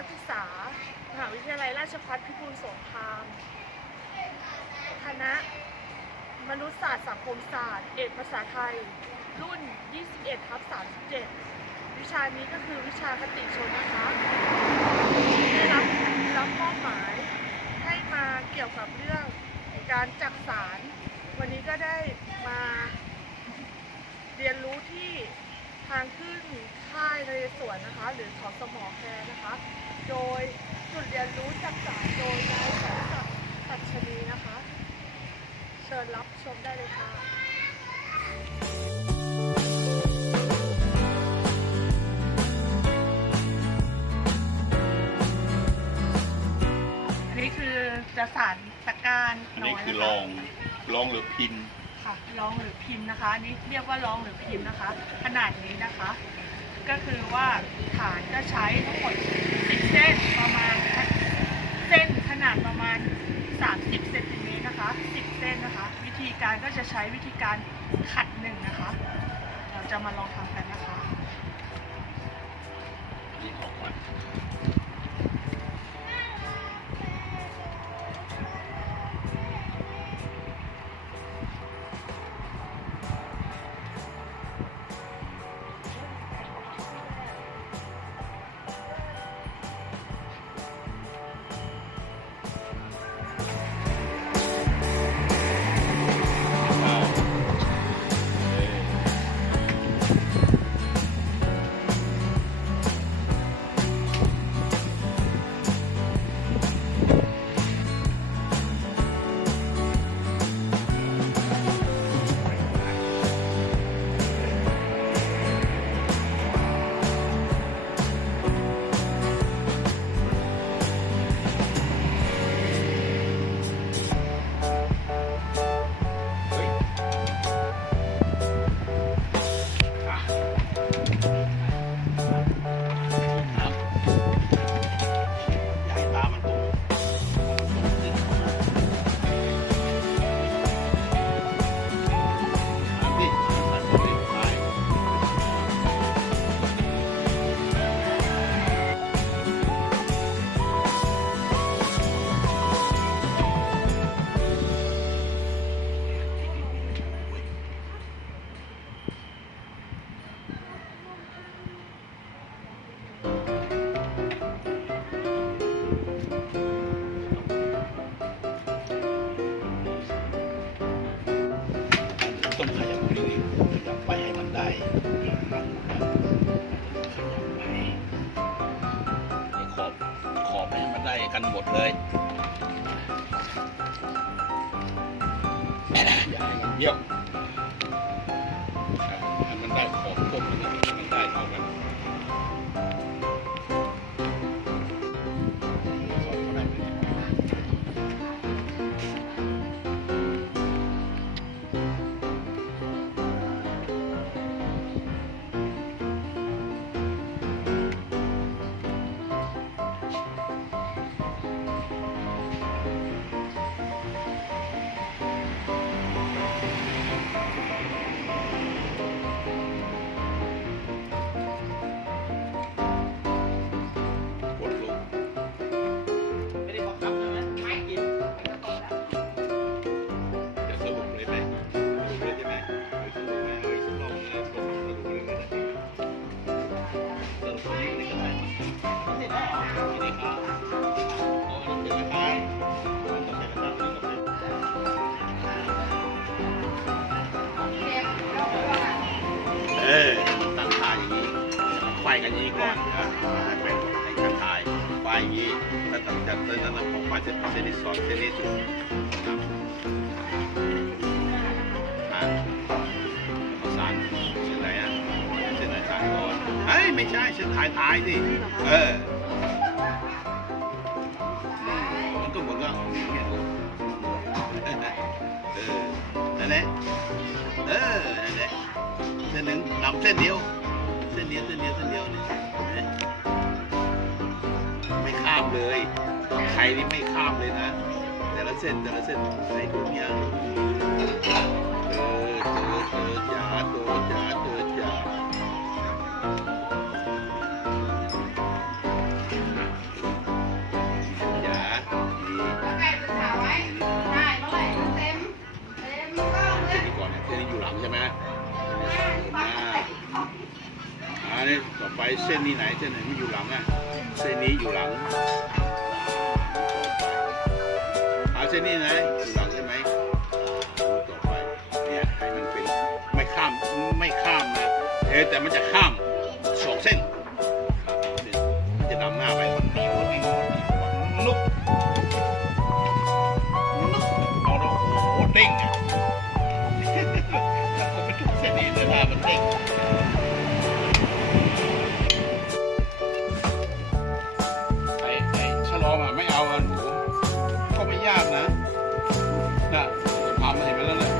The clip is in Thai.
นักศึกษา มหาวิทยาลัยราชภัฏพิบูลสงครามคณะ มนุษยศาสตร์สังคมศาสตร์ เอกภาษาไทย รุ่น 21ทับ37 วิชานี้ก็คือวิชาคติชนนะคะได้รับรับมอบหมายให้มาเกี่ยวกับเรื่องการจักสาร วันนี้ก็ได้มาเรียนรู้ที่ ทางขึ้นค่ายนเรศวรนะคะ หรือขอสมอแคร์นะคะ โดยจุดเรียนรู้จักสารโดยนายสรศักดิ์ปัชนีนะคะ เชิญรับชมได้เลยค่ะอันนี้คือจะสารตะการอันน้นี้อยคือนะลคะองลองหรือพิมพ์ ค่ะรองหรือพิมพ์นะคะอันนี้เรียกว่ารองหรือพิมพ์นะคะ ขนาดนี้นะคะ ก็คือว่าฐานจะใช้ทั้งหมด10เส้นประมาณเส้นขนาดประมาณ 30เซนติเมตรนะคะ10เส้นนะคะ วิธีการก็จะใช้วิธีการขัดหนึ่งนะคะ เราจะมาลองทำกัน ด้กันหมดเลยอย่าให้มั หนอะเส้นไหนสารก่อนเฮ้ยไม่ใช่เส้นถ่ายถ่ายสิเออมันก็เหมือนกับเนี่ยเออนั่นแหละเออนั่นแหละเส้นหนึ่งนำเส้นเดียวเส้นเดียวเส้นเดียวเส้นเดียวเนี่เห็นไหมไม่ข้ามเลย ไทยนี่ไม่ข้ามเลยนะ แต่ละเส้นแต่ละเส้นใส่ถุงยางเออเออเออจ๋าโตจ๋าเจอจ๋าจ๋าเส้นนี้ก่อนเนี่ยเส้นนี้อยู่หลังใช่ไหมหน้านนี้ต่อไปเส้นนี้ไหนเส้นไหนไม่อยู่หลังอะเส้นนี้อยู่หลัง เส้นนี้นะอยู่หลังใช่ไหมต่อไปเนี่ยให้มันเป็นไม่ข้ามไม่ข้ามนะเออแต่มันจะข้าม ก็มี里面าม